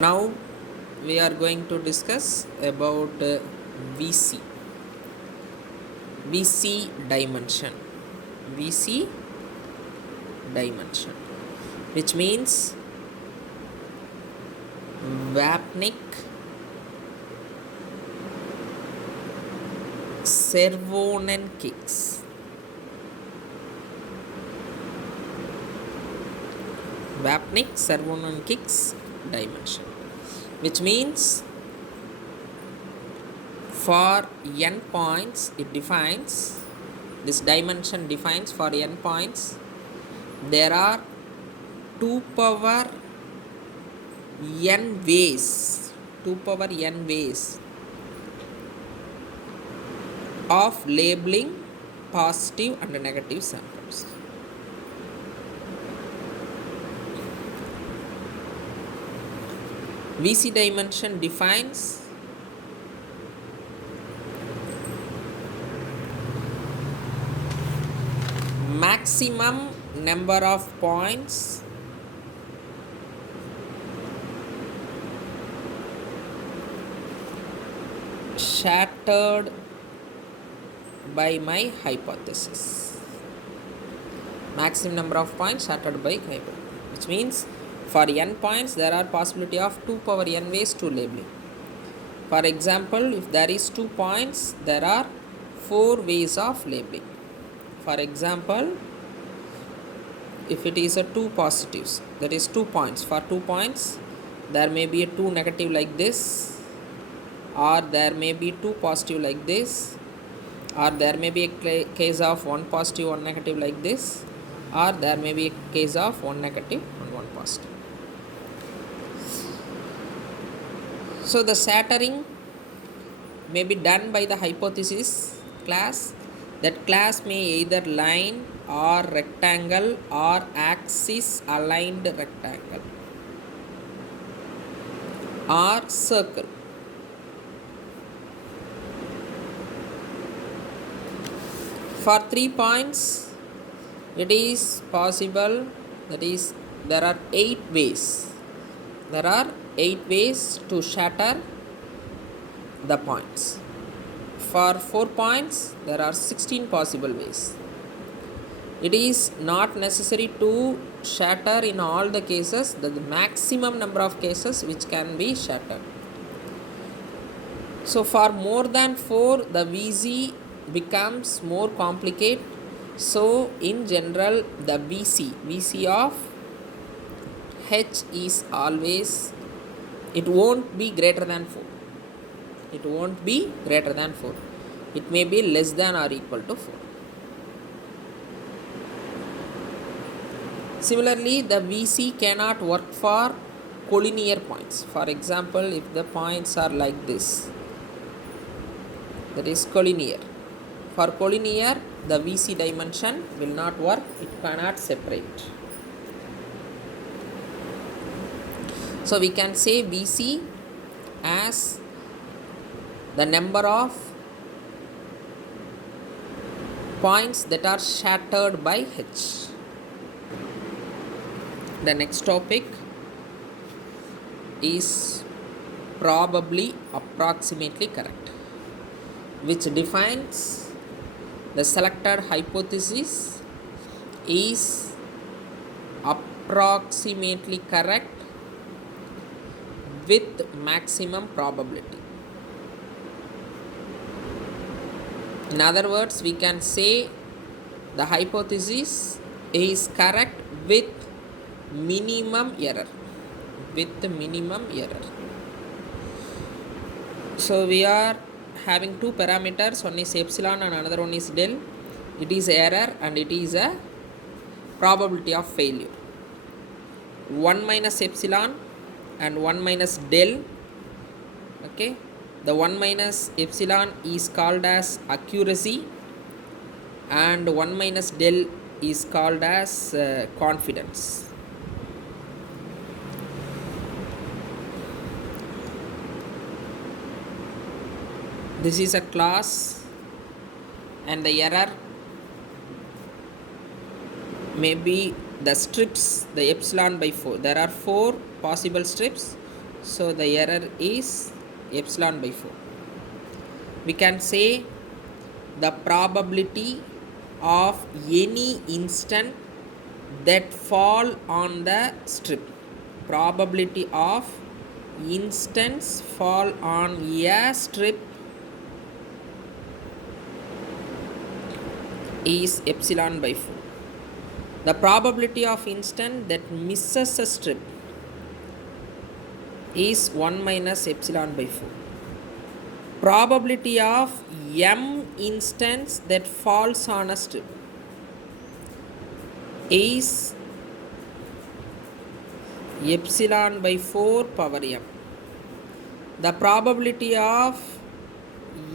Now we are going to discuss about VC VC dimension VC dimension, which means Vapnik Servonen kicks. Vapnik Servonen kicks dimension, which means for n points it defines, this dimension defines for n points there are 2 power n ways 2 power n ways of labeling positive and negative samples. VC dimension defines maximum number of points shattered by my hypothesis. Maximum number of points shattered by hypothesis, which means for n points there are possibility of 2 power n ways to labeling. For example, if there is 2 points, there are 4 ways of labeling. For example, if it is a 2 positives, that is 2 points. For 2 points, there may be a 2 negative like this, or there may be 2 positive like this, or there may be a case of 1 positive, 1 negative like this, or there may be a case of 1 negative and 1 positive. So the shattering may be done by the hypothesis class. That class may either line or rectangle or axis aligned rectangle or circle. For 3 points it is possible, that is there are 8 ways. There are 8 ways to shatter the points. For 4 points there are 16 possible ways. It is not necessary to shatter in all the cases, the maximum number of cases which can be shattered. So for more than 4 the VC becomes more complicated. So in general the VC of H is always, it won't be greater than 4. It won't be greater than 4. It may be less than or equal to 4. Similarly, the VC cannot work for collinear points. For example, if the points are like this, that is collinear. For collinear, the VC dimension will not work. It cannot separate. So we can say VC as the number of points that are shattered by H. The next topic is probably approximately correct, which defines the selected hypothesis is approximately correct with maximum probability. In other words, we can say the hypothesis is correct with minimum error. So we are having 2 parameters, one is epsilon and another one is del. It is error and it is a probability of failure. 1 minus epsilon and 1 minus del. Okay, the 1 minus epsilon is called as accuracy and 1 minus del is called as confidence. This is a class and the error may be the strips, the epsilon by 4. There are 4 possible strips. So the error is epsilon by 4. We can say the probability of any instant that fall on the strip. Probability of instants fall on a strip is epsilon by 4. The probability of instant that misses a strip is 1 minus epsilon by 4. Probability of m instants that falls on a strip is epsilon by 4 power m. The probability of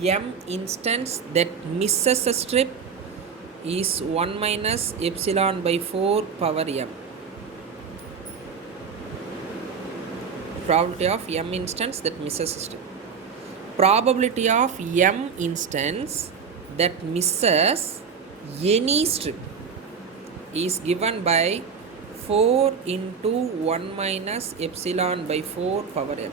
m instants that misses a strip is 1 minus epsilon by 4 power m. Probability of m instants that misses a strip. Probability of m instants that misses any strip is given by 4 into 1 minus epsilon by 4 power m.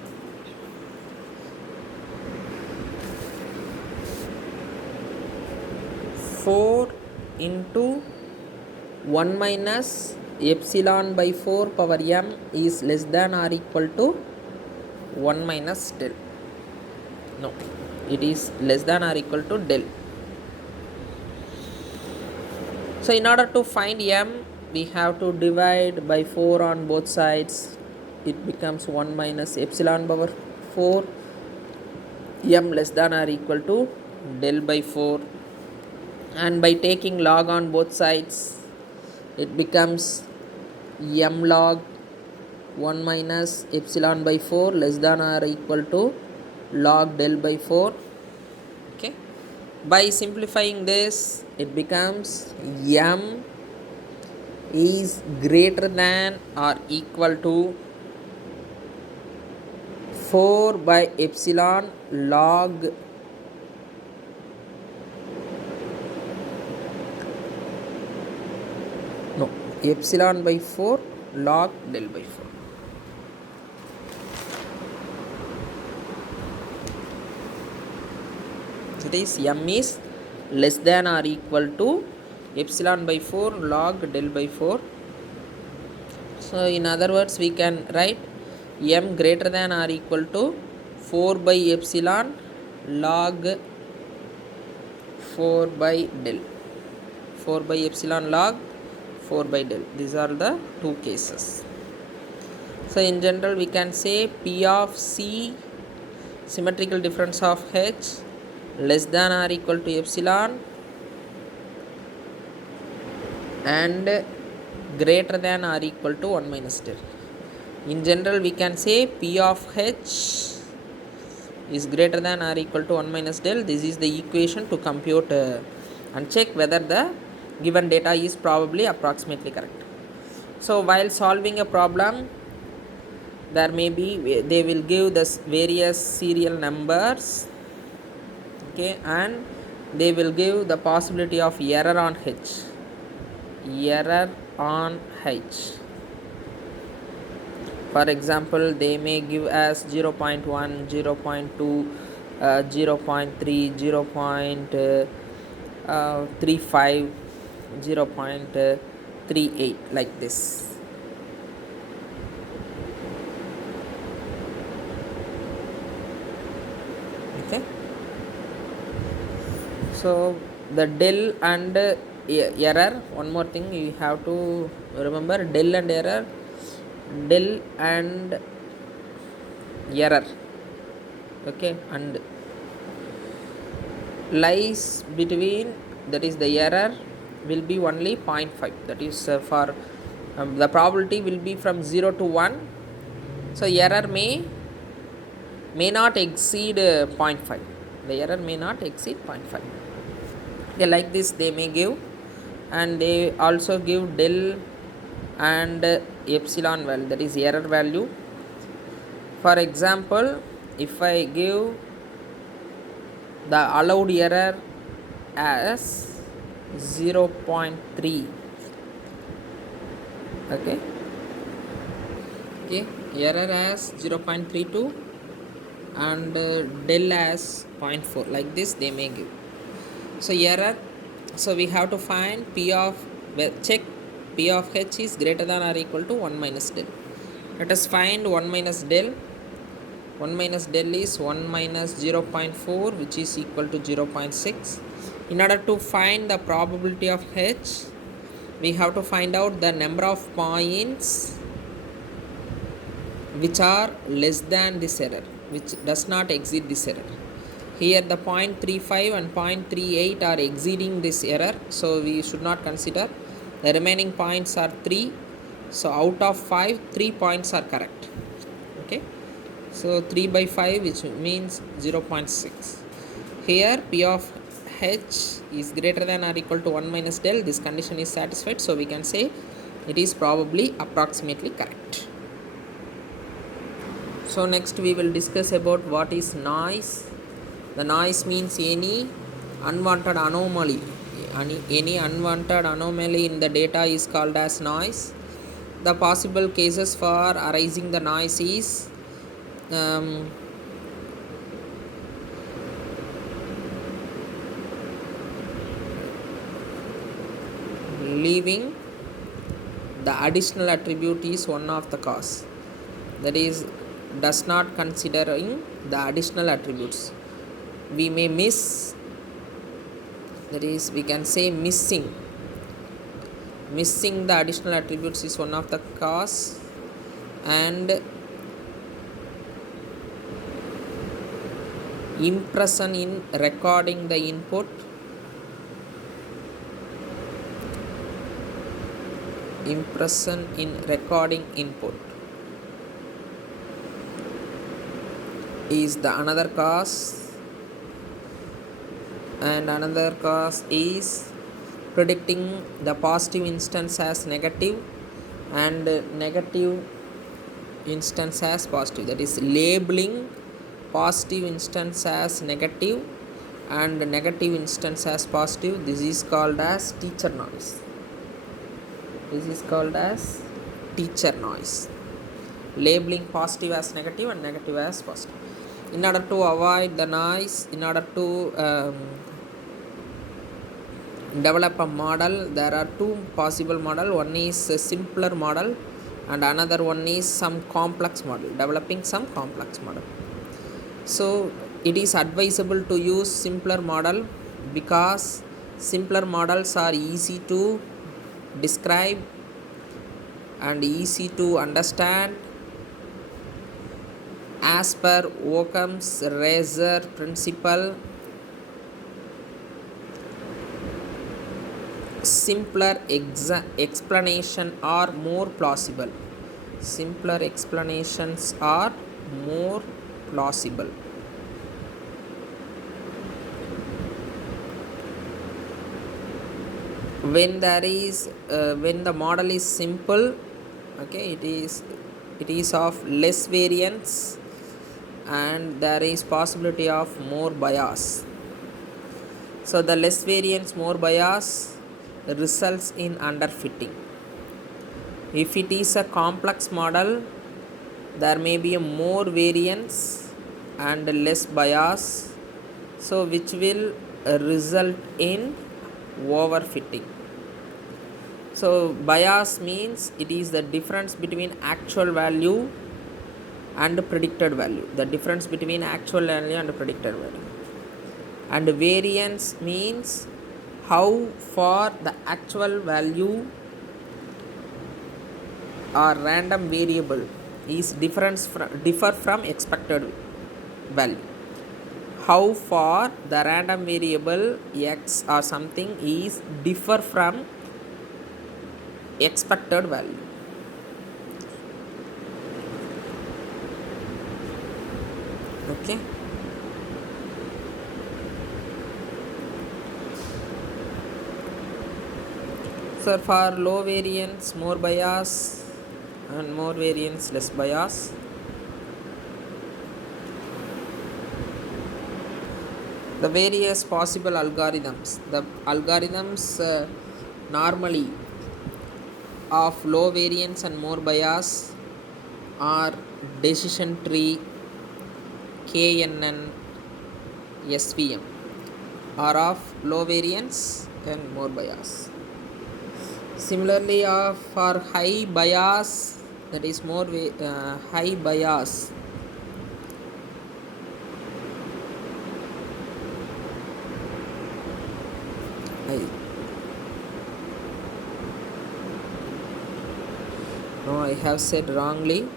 Four into 1 minus epsilon by 4 power m is less than or equal to 1 minus del. No, it is less than or equal to del. So in order to find m, we have to divide by 4 on both sides. It becomes 1 minus epsilon power 4, m less than or equal to del by 4, and by taking log on both sides, it becomes m log 1 minus epsilon by 4 less than or equal to log del by 4. Okay, by simplifying this, it becomes m is greater than or equal to 4 by epsilon log epsilon by 4 log del by 4. That is m is less than or equal to epsilon by 4 log del by 4. So in other words, we can write m greater than or equal to 4 by epsilon log 4 by del. 4 by epsilon log 4 by del. These are the two cases. So in general, we can say P of C, symmetrical difference of H, less than or equal to epsilon and greater than or equal to 1 minus del. In general, we can say P of H is greater than or equal to 1 minus del. This is the equation to compute and check whether the given data is probably approximately correct. So while solving a problem, there may be, they will give the various serial numbers, okay, and they will give the possibility of error on H. Error on H. For example, they may give us 0.1, 0.2, 0.3, 0.35, 0.38, like this. Okay. So the del and error, one more thing you have to remember, del and error, del and error, okay, and lies between, that is the error will be only 0.5, that is for the probability will be from 0 to 1. So error may not exceed 0.5. The error may not exceed 0.5. Okay, like this they may give, and they also give del and epsilon value, that is error value. For example, if I give the allowed error as 0.3, okay, error as 0.32 and del as 0.4, like this they may give. So error, so we have to find p of, check p of h is greater than or equal to 1 minus del. Let us find 1 minus del. 1 minus del is 1 minus 0.4, which is equal to 0.6. In order to find the probability of h, we have to find out the number of points which are less than this error, which does not exceed this error. Here the 0.35 and 0.38 are exceeding this error, so we should not consider. The remaining points are 3, so out of 5, 3 points are correct. Okay, so 3 by 5, which means 0.6. Here p of h is greater than or equal to 1 minus del. This condition is satisfied, so we can say it is probably approximately correct. So next we will discuss about what is noise. The noise means any unwanted anomaly. Any unwanted anomaly in the data is called as noise. The possible cases for arising the noise is leaving the additional attribute is one of the cause. That is, does not considering the additional attributes. We may miss, that is, we can say missing the additional attributes is one of the cause, and impression in recording the input, is the another cause. And another cause is predicting the positive instance as negative and negative instance as positive. That is, labeling positive instance as negative and negative instance as positive. This is called as teacher noise. Labeling positive as negative and negative as positive. In order to avoid the noise, in order to develop a model, there are two possible model. One is a simpler model and another one is some complex model, developing some complex model. So it is advisable to use simpler model because simpler models are easy to describe and easy to understand as per Occam's razor principle. Simpler explanation are more plausible. Simpler explanations are more plausible. When the model is simple, okay, it is of less variance and there is possibility of more bias. So the less variance, more bias results in underfitting. If it is a complex model, there may be a more variance and less bias, so which will result in overfitting. So bias means it is the difference between actual value and predicted value. The difference between actual value and predicted value. And variance means how far the actual value or random variable is differ from expected value. How far the random variable x or something is differ from expected value. Okay. So for low variance, more bias, and more variance, less bias. The various possible algorithms. The algorithms normally of low variance and more bias or decision tree KNN SVM are of low variance and more bias. Similarly, for high bias, that is more high bias, I, no, I have said wrongly.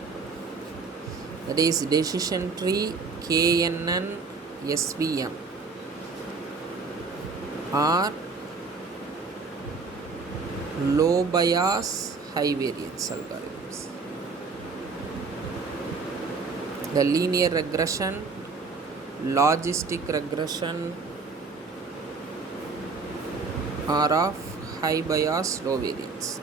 That is decision tree KNN SVM or low bias high variance algorithms. The linear regression, logistic regression are of high bias low variance.